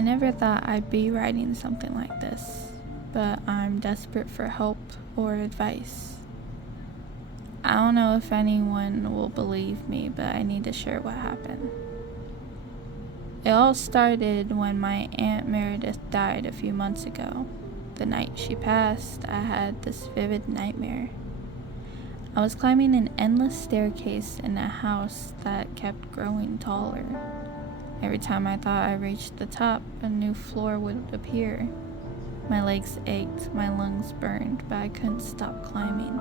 I never thought I'd be writing something like this, but I'm desperate for help or advice. I don't know if anyone will believe me, but I need to share what happened. It all started when my Aunt Meredith died a few months ago. The night she passed, I had this vivid nightmare. I was climbing an endless staircase in a house that kept growing taller. Every time I thought I reached the top, a new floor would appear. My legs ached, my lungs burned, but I couldn't stop climbing.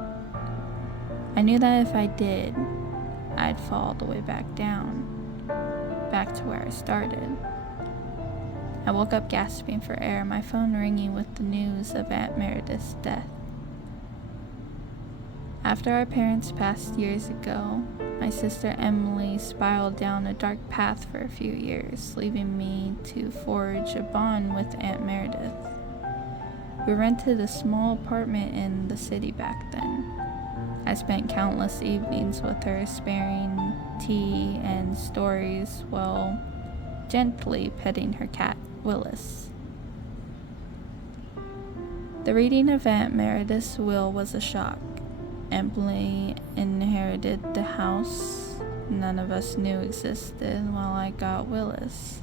I knew that if I did, I'd fall all the way back down, back to where I started. I woke up gasping for air, my phone ringing with the news of Aunt Meredith's death. After our parents passed years ago, my sister Emily spiraled down a dark path for a few years, leaving me to forge a bond with Aunt Meredith. We rented a small apartment in the city back then. I spent countless evenings with her, sparing tea and stories while gently petting her cat, Willis. The reading of Aunt Meredith's will was a shock. Emily inherited the house none of us knew existed while I got Willis.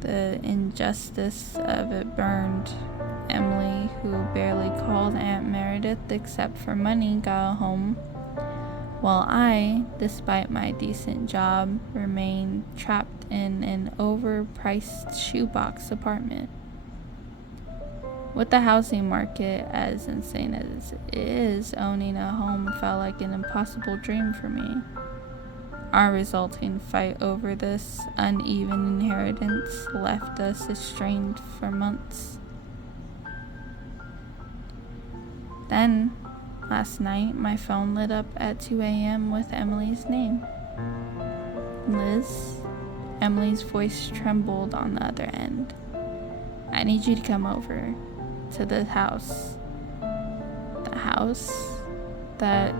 The injustice of it burned. Emily, who barely called Aunt Meredith except for money, got a home, while I, despite my decent job, remained trapped in an overpriced shoebox apartment. With the housing market as insane as it is, owning a home felt like an impossible dream for me. Our resulting fight over this uneven inheritance left us estranged for months. Then, last night, my phone lit up at 2 a.m. with Emily's name. Liz? Emily's voice trembled on the other end. I need you to come over to the house. The house? That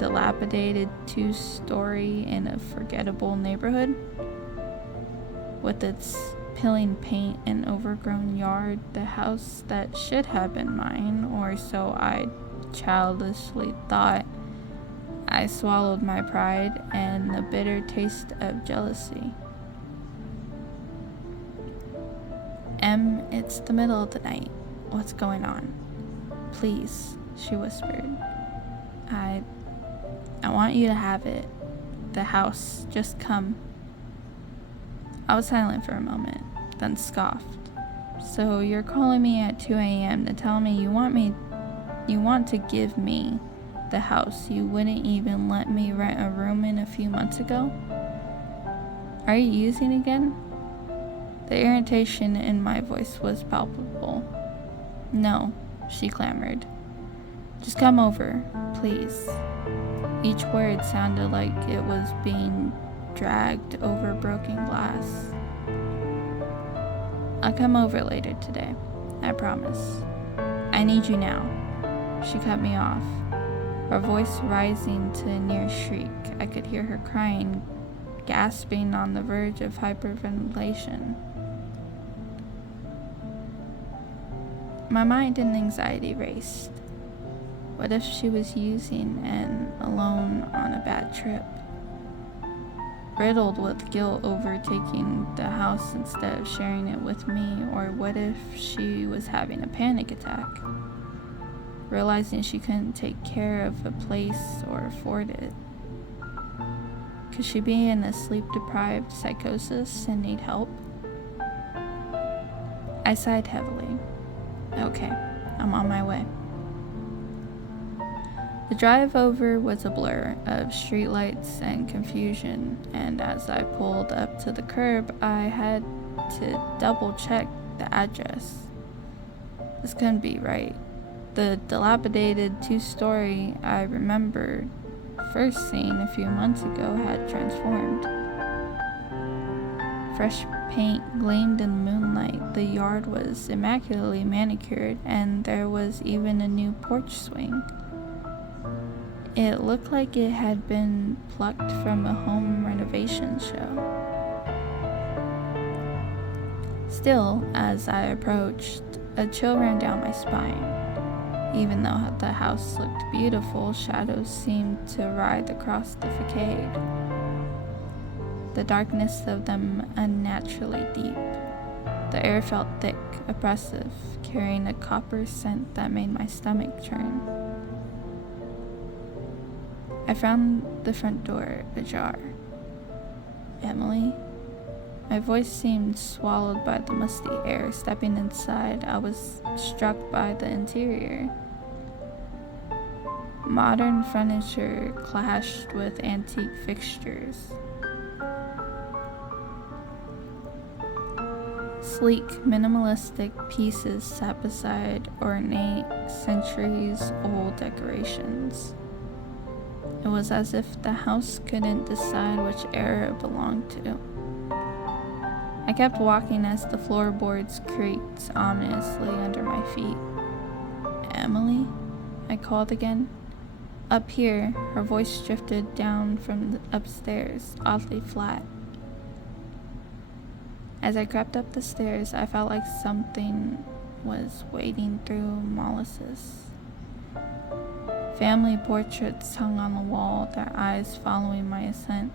dilapidated 2-story in a forgettable neighborhood? With its peeling paint and overgrown yard, the house that should have been mine, or so I childishly thought. I swallowed my pride and the bitter taste of jealousy. It's the middle of the night. What's going on? Please, she whispered. I want you to have it. The house. Just come. I was silent for a moment, then scoffed. So you're calling me at 2 a.m. to tell me you want to give me the house you wouldn't even let me rent a room in a few months ago? Are you using again? The irritation in my voice was palpable. No, she clamored. Just come over, please. Each word sounded like it was being dragged over broken glass. I'll come over later today, I promise. I need you now. She cut me off, her voice rising to a near shriek. I could hear her crying, gasping on the verge of hyperventilation. My mind in anxiety raced. What if she was using and alone on a bad trip? Riddled with guilt over taking the house instead of sharing it with me, or what if she was having a panic attack, realizing she couldn't take care of a place or afford it? Could she be in a sleep-deprived psychosis and need help? I sighed heavily. Okay, I'm on my way. The drive over was a blur of streetlights and confusion, and as I pulled up to the curb, I had to double-check the address. This couldn't be right. The dilapidated 2-story I remembered first seeing a few months ago had transformed. Fresh paint gleamed in the moonlight, the yard was immaculately manicured, and there was even a new porch swing. It looked like it had been plucked from a home renovation show. Still, as I approached, a chill ran down my spine. Even though the house looked beautiful, shadows seemed to writhe across the facade, the darkness of them unnaturally deep. The air felt thick, oppressive, carrying a copper scent that made my stomach churn. I found the front door ajar. "Emily?" My voice seemed swallowed by the musty air. Stepping inside, I was struck by the interior. Modern furniture clashed with antique fixtures. Sleek, minimalistic pieces sat beside ornate, centuries-old decorations. It was as if the house couldn't decide which era it belonged to. I kept walking as the floorboards creaked ominously under my feet. "Emily?" I called again. Up here, her voice drifted down from the upstairs, oddly flat. As I crept up the stairs, I felt like something was wading through molasses. Family portraits hung on the wall, their eyes following my ascent.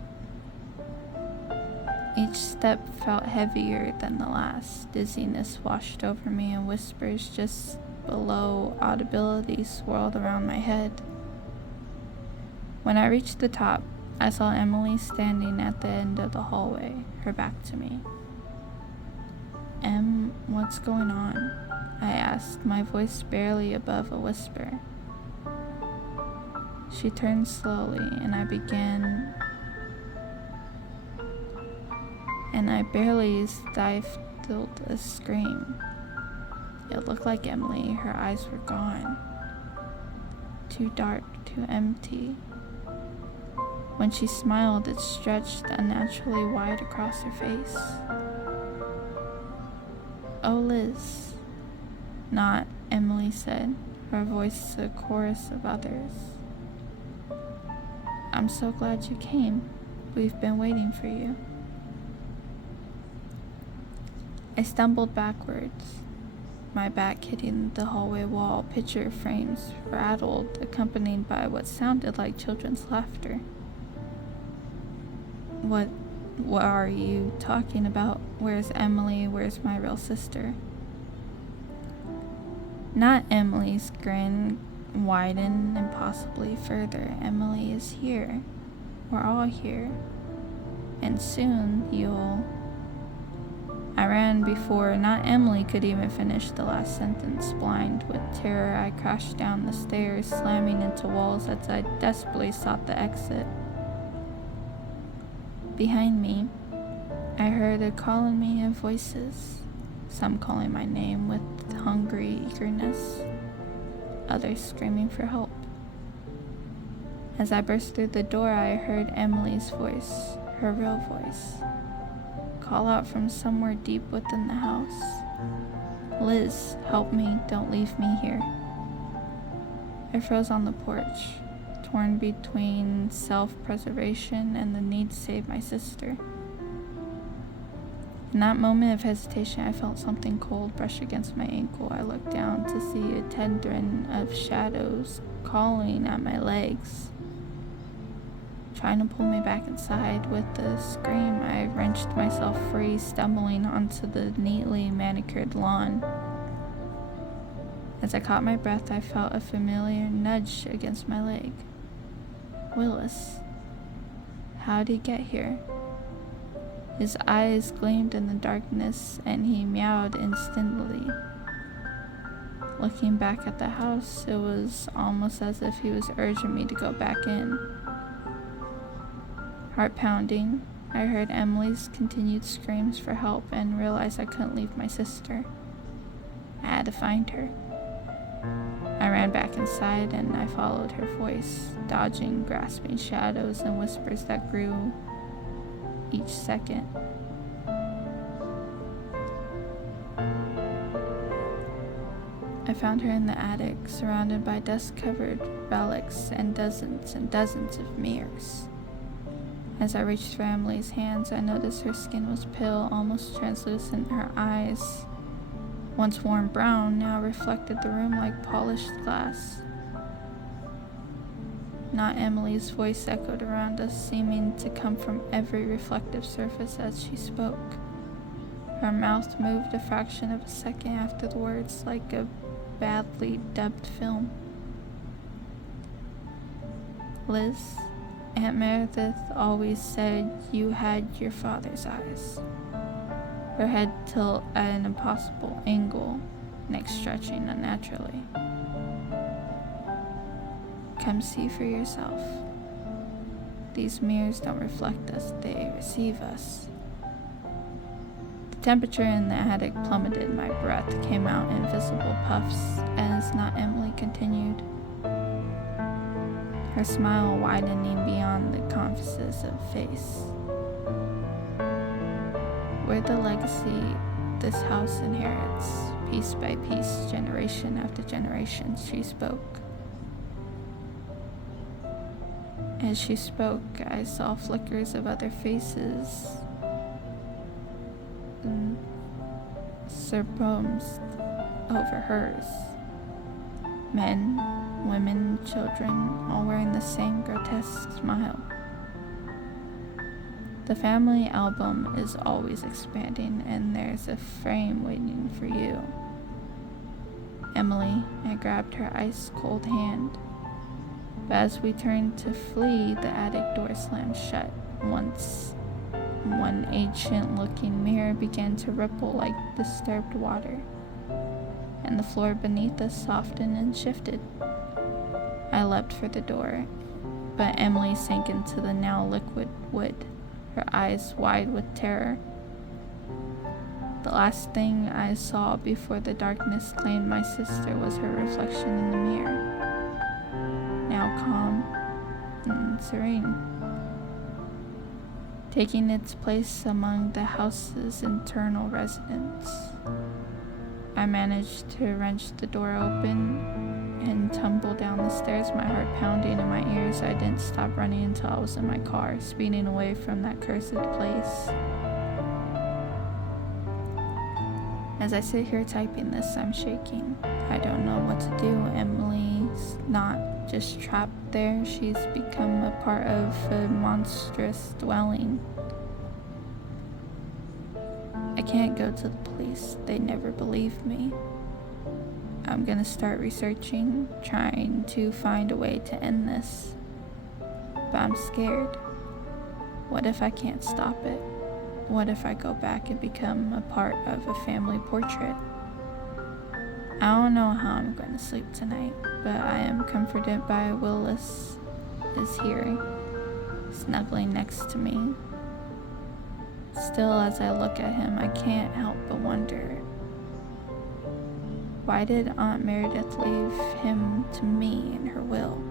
Each step felt heavier than the last. Dizziness washed over me, and whispers just below audibility swirled around my head. When I reached the top, I saw Emily standing at the end of the hallway, her back to me. What's going on?" I asked, my voice barely above a whisper. She turned slowly, and I barely stifled a scream. It looked like Emily. Her eyes were gone. Too dark, too empty. When she smiled, it stretched unnaturally wide across her face. "Oh, Liz." "Not," Emily said, her voice a chorus of others. "I'm so glad you came. We've been waiting for you." I stumbled backwards, my back hitting the hallway wall. Picture frames rattled, accompanied by what sounded like children's laughter. What are you talking about? Where's Emily? Where's my real sister?" Not Emily's grin widened impossibly further. "Emily is here. We're all here. And soon you'll..." I ran before not Emily could even finish the last sentence. Blind with terror, I crashed down the stairs, slamming into walls as I desperately sought the exit. Behind me, I heard a colony of voices, some calling my name with hungry eagerness, others screaming for help. As I burst through the door, I heard Emily's voice, her real voice, call out from somewhere deep within the house. "Liz, help me, don't leave me here." I froze on the porch, torn between self-preservation and the need to save my sister. In that moment of hesitation, I felt something cold brush against my ankle. I looked down to see a tendon of shadows calling at my legs, trying to pull me back inside. With a scream, I wrenched myself free, stumbling onto the neatly manicured lawn. As I caught my breath, I felt a familiar nudge against my leg. Willis. How'd he get here? His eyes gleamed in the darkness, and he meowed instantly. Looking back at the house, it was almost as if he was urging me to go back in. Heart pounding, I heard Emily's continued screams for help and realized I couldn't leave my sister. I had to find her. I ran back inside and I followed her voice, dodging grasping shadows and whispers that grew each second. I found her in the attic, surrounded by dust-covered relics and dozens of mirrors. As I reached for Emily's hands, I noticed her skin was pale, almost translucent. Her eyes, once warm brown, now reflected the room like polished glass. Not Emily's voice echoed around us, seeming to come from every reflective surface as she spoke. Her mouth moved a fraction of a second after the words, like a badly dubbed film. Liz, Aunt Meredith always said you had your father's eyes. Her head tilt at an impossible angle, neck stretching unnaturally. Come see for yourself. These mirrors don't reflect us, they receive us. The temperature in the attic plummeted. My breath came out in visible puffs as Not Emily continued, her smile widening beyond the confidences of face. We're the legacy this house inherits, piece by piece, generation after generation, she spoke. As she spoke, I saw flickers of other faces superimposed over hers. Men, women, children, all wearing the same grotesque smile. The family album is always expanding, and there's a frame waiting for you. Emily, I grabbed her ice-cold hand. But as we turned to flee, the attic door slammed shut. One ancient-looking mirror began to ripple like disturbed water, and the floor beneath us softened and shifted. I leapt for the door, but Emily sank into the now liquid wood, her eyes wide with terror. The last thing I saw before the darkness claimed my sister was her reflection in the mirror, now calm and serene, taking its place among the house's internal residents. I managed to wrench the door open and tumble down the stairs, my heart pounding in my ears. I didn't stop running until I was in my car, speeding away from that cursed place. As I sit here typing this, I'm shaking. I don't know what to do. Emily's not just trapped there, she's become a part of a monstrous dwelling. I can't go to the police, they never believe me. I'm gonna start researching, trying to find a way to end this. But I'm scared. What if I can't stop it? What if I go back and become a part of a family portrait? I don't know how I'm going to sleep tonight, but I am comforted by Willis is here, snuggling next to me. Still, as I look at him, I can't help but wonder, why did Aunt Meredith leave him to me in her will?